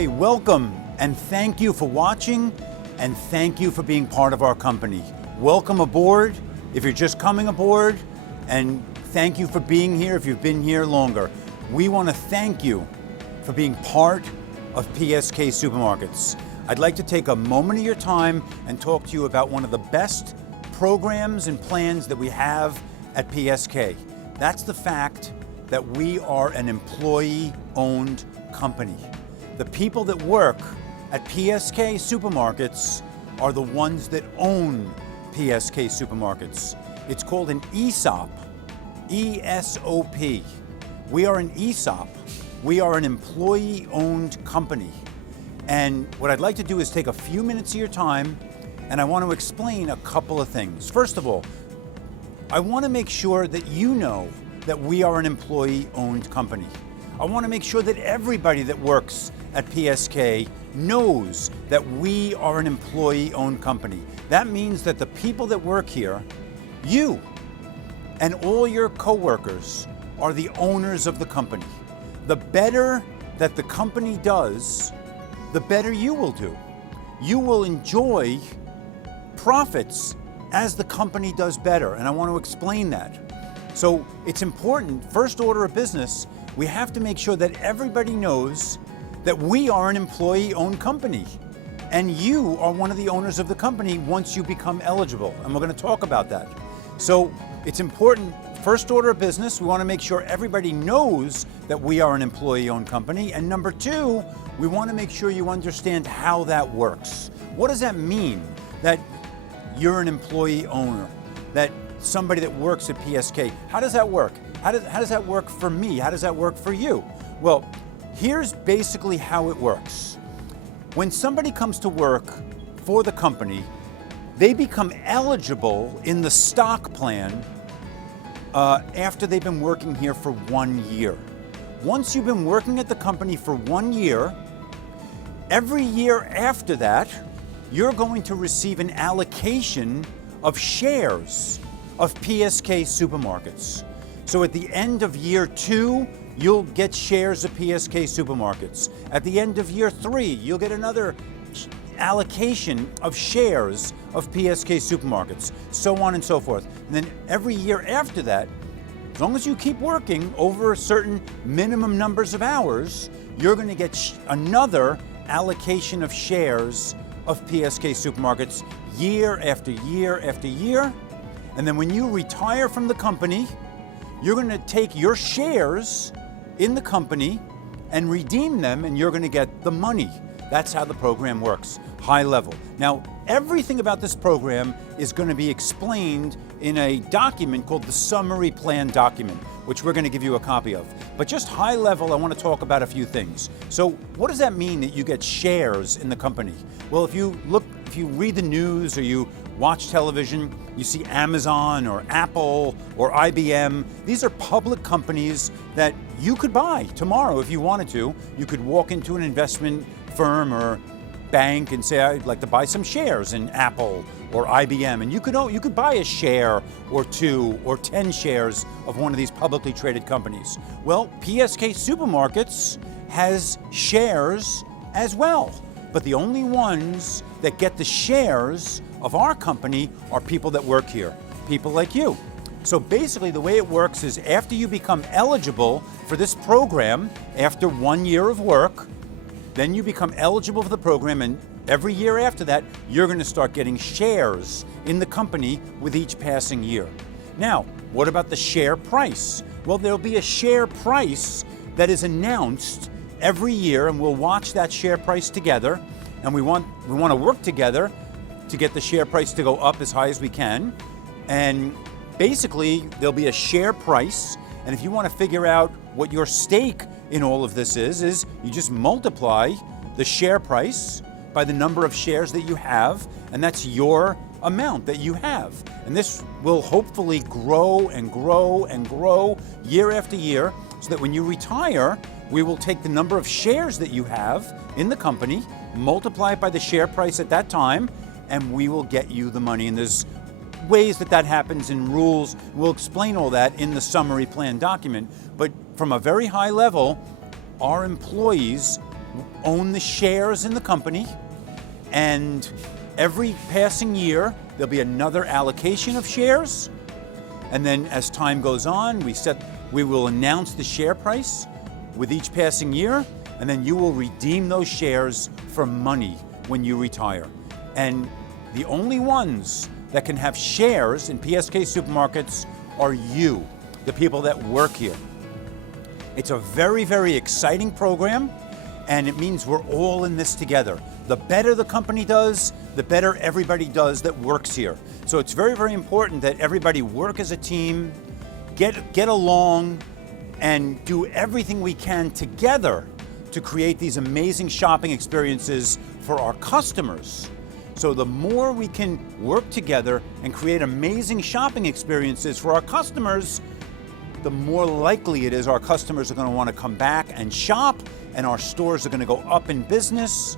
Okay, welcome and thank you for watching and thank you for being part of our company. Welcome aboard if you're just coming aboard, and thank you for being here if you've been here longer. We want to thank you for being part of PSK Supermarkets. I'd like to take a moment of your time and talk to you about one of the best programs and plans that we have at PSK. That's the fact that we are an employee-owned company. The people that work at PSK Supermarkets are the ones that own PSK Supermarkets. It's called an ESOP, E-S-O-P. We are an ESOP. We are an employee-owned company. And what I'd like to do is take a few minutes of your time, and I want to explain a couple of things. First of all, I want to make sure that you know that we are an employee-owned company. I want to make sure that everybody that works at PSK knows that we are an employee-owned company. That means that the people that work here, you and all your coworkers, are the owners of the company. The better that the company does, the better you will do. You will enjoy profits as the company does better, and I want to explain that. So it's important, first order of business, we have to make sure that everybody knows that we are an employee-owned company, and you are one of the owners of the company once you become eligible, and we're going to talk about that. So it's important, first order of business, we want to make sure everybody knows that we are an employee-owned company, and number two, we want to make sure you understand how that works. What does that mean, that you're an employee owner, that somebody that works at PSK? How does that work? How does that work for me? How does that work for you? Well, here's basically how it works. When somebody comes to work for the company, they become eligible in the stock plan after they've been working here for 1 year. Once you've been working at the company for 1 year, every year after that, you're going to receive an allocation of shares of PSK Supermarkets. So at the end of year 2, you'll get shares of PSK Supermarkets. At the end of year 3, you'll get another allocation of shares of PSK Supermarkets, so on and so forth. And then every year after that, as long as you keep working over certain minimum numbers of hours, you're going to get another allocation of shares of PSK Supermarkets year after year after year. And then when you retire from the company, you're going to take your shares in the company and redeem them, and you're going to get the money. That's how the program works, high level. Now, everything about this program is going to be explained in a document called the Summary Plan Document, which we're going to give you a copy of. But just high level, I want to talk about a few things. So what does that mean that you get shares in the company? Well, if you read the news or you watch television, you see Amazon or Apple or IBM. These are public companies that you could buy tomorrow if you wanted to. You could walk into an investment firm or bank and say, I'd like to buy some shares in Apple or IBM, and you could buy a share or 2 or 10 shares of one of these publicly traded companies. Well, PSK Supermarkets has shares as well, but the only ones that get the shares of our company are people that work here, people like you. So basically the way it works is after you become eligible for this program, after 1 year of work, then you become eligible for the program, and every year after that, you're going to start getting shares in the company with each passing year. Now, what about the share price? Well, there'll be a share price that is announced every year, and we'll watch that share price together, and we want to work together to get the share price to go up as high as we can. And basically, there'll be a share price, and if you want to figure out what your stake in all of this is you just multiply the share price by the number of shares that you have, and that's your amount that you have. And this will hopefully grow and grow and grow year after year, so that when you retire, we will take the number of shares that you have in the company, multiply it by the share price at that time, and we will get you the money. And there's ways that happens in rules. We'll explain all that in the Summary Plan Document. But from a very high level, our employees own the shares in the company, and every passing year there'll be another allocation of shares, and then as time goes on, we will announce the share price with each passing year, and then you will redeem those shares for money when you retire. And the only ones that can have shares in PSK Supermarkets are you, the people that work here. It's a very, very exciting program, and it means we're all in this together. The better the company does, the better everybody does that works here. So it's very, very important that everybody work as a team, get along, and do everything we can together to create these amazing shopping experiences for our customers. So the more we can work together and create amazing shopping experiences for our customers, the more likely it is our customers are going to want to come back and shop, and our stores are going to go up in business,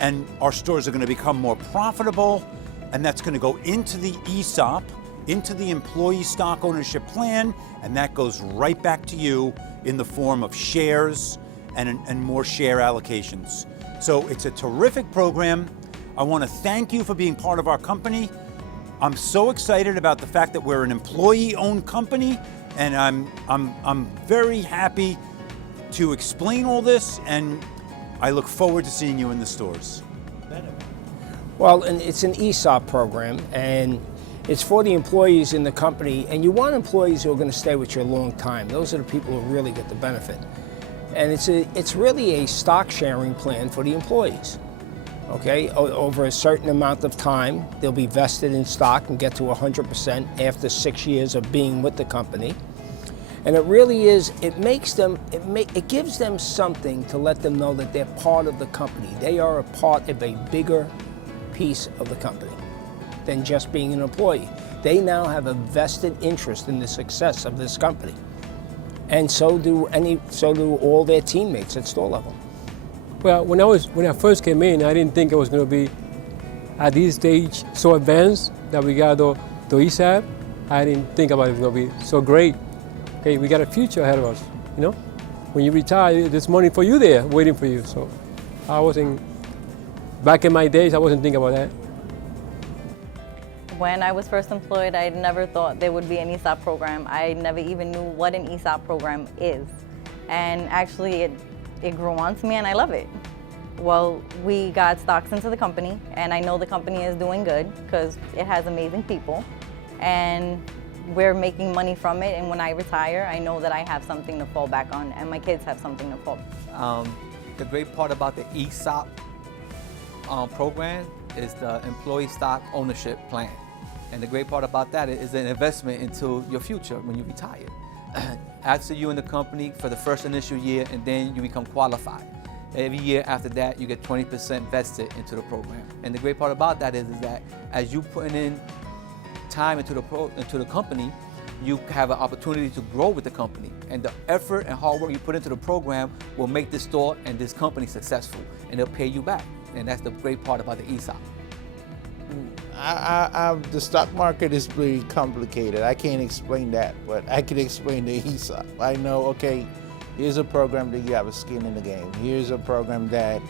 and our stores are going to become more profitable, and that's going to go into the ESOP, into the employee stock ownership plan, and that goes right back to you in the form of shares and more share allocations. So it's a terrific program. I want to thank you for being part of our company. I'm so excited about the fact that we're an employee-owned company, and I'm very happy to explain all this, and I look forward to seeing you in the stores. Well, and it's an ESOP program, and it's for the employees in the company, and you want employees who are going to stay with you a long time. Those are the people who really get the benefit. And it's really a stock sharing plan for the employees. Okay, over a certain amount of time, they'll be vested in stock and get to 100% after 6 years of being with the company. And it really is, it gives them something to let them know that they're part of the company. They are a part of a bigger piece of the company than just being an employee. They now have a vested interest in the success of this company. And so do all their teammates at store level. Well, when I first came in, I didn't think it was going to be at this stage so advanced that we got the ESOP. I didn't think about it was going to be so great. Okay, we got a future ahead of us, you know? When you retire, there's money for you there waiting for you. So back in my days, I wasn't thinking about that. When I was first employed, I never thought there would be an ESOP program. I never even knew what an ESOP program is. And actually, it grew on to me, and I love it. Well, we got stocks into the company, and I know the company is doing good because it has amazing people, and we're making money from it. And when I retire, I know that I have something to fall back on, and my kids have something to fall back on. The great part about the ESOP program is the employee stock ownership plan. And the great part about that is an investment into your future when you retire. After you in the company for the first initial year, and then you become qualified. Every year after that, you get 20% vested into the program. And the great part about that is that as you put in time into the company, you have an opportunity to grow with the company. And the effort and hard work you put into the program will make this store and this company successful, and they'll pay you back. And that's the great part about the ESOP. The stock market is pretty complicated. I can't explain that, but I can explain the ESOP. I know, okay, here's a program that you have a skin in the game. Here's a program that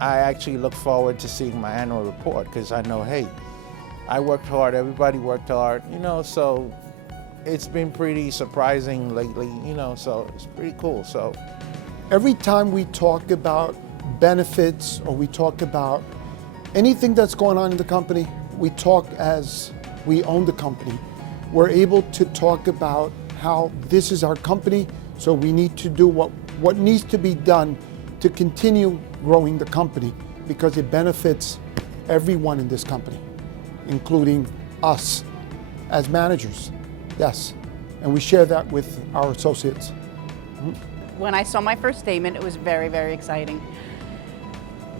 I actually look forward to seeing my annual report, because I know, hey, I worked hard, everybody worked hard, you know, so it's been pretty surprising lately, you know, so it's pretty cool. So every time we talk about benefits or we talk about anything that's going on in the company, we talk as we own the company. We're able to talk about how this is our company, so we need to do what needs to be done to continue growing the company, because it benefits everyone in this company, including us as managers. Yes, and we share that with our associates. When I saw my first statement, it was very, very exciting.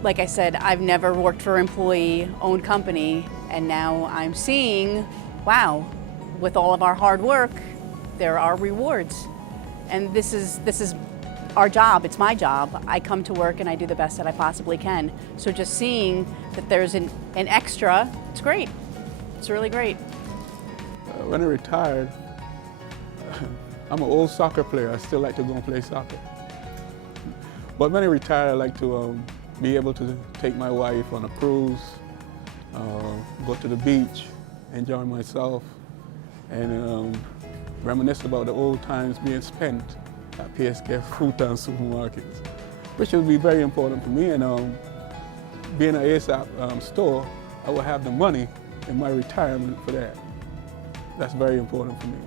Like I said, I've never worked for an employee-owned company, and now I'm seeing, wow, with all of our hard work, there are rewards. And this is our job, it's my job. I come to work and I do the best that I possibly can. So just seeing that there's an extra, it's great. It's really great. When I retired, I'm an old soccer player. I still like to go and play soccer. But when I retire, I'd like to be able to take my wife on a cruise, go to the beach, enjoy myself, and reminisce about the old times being spent at PSK Supermarkets, which would be very important for me. And being an ESOP store, I will have the money in my retirement for that. That's very important for me.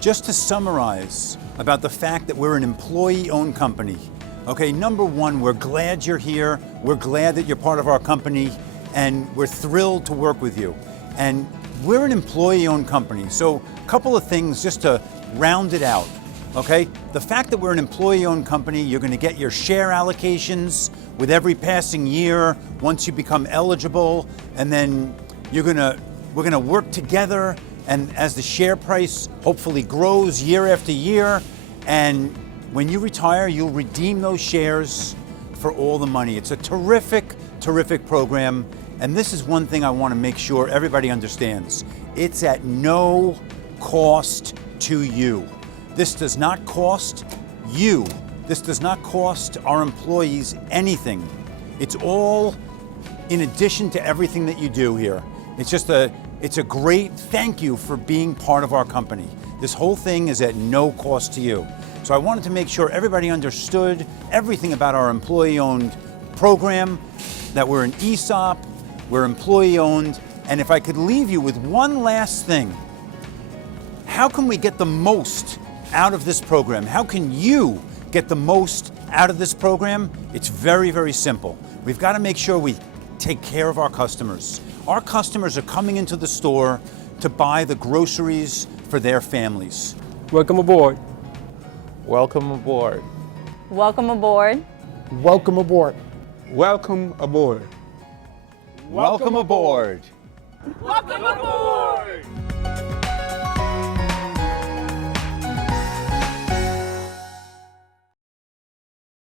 Just to summarize about the fact that we're an employee-owned company. Okay, number one, we're glad you're here. We're glad that you're part of our company, and we're thrilled to work with you. And we're an employee-owned company, so a couple of things just to round it out. Okay, the fact that we're an employee-owned company, you're going to get your share allocations with every passing year once you become eligible, and then we're going to work together. And as the share price hopefully grows year after year, and when you retire, you'll redeem those shares for all the money. It's a terrific, terrific program. And this is one thing I want to make sure everybody understands. It's at no cost to you. This does not cost you. This does not cost our employees anything. It's all in addition to everything that you do here. It's a great thank you for being part of our company. This whole thing is at no cost to you. So I wanted to make sure everybody understood everything about our employee-owned program, that we're an ESOP, we're employee-owned, and if I could leave you with one last thing, how can we get the most out of this program? How can you get the most out of this program? It's very, very simple. We've got to make sure we take care of our customers. Our customers are coming into the store to buy the groceries for their families. Welcome aboard. Welcome aboard. Welcome aboard. Welcome aboard. Welcome aboard. Welcome aboard. Welcome aboard!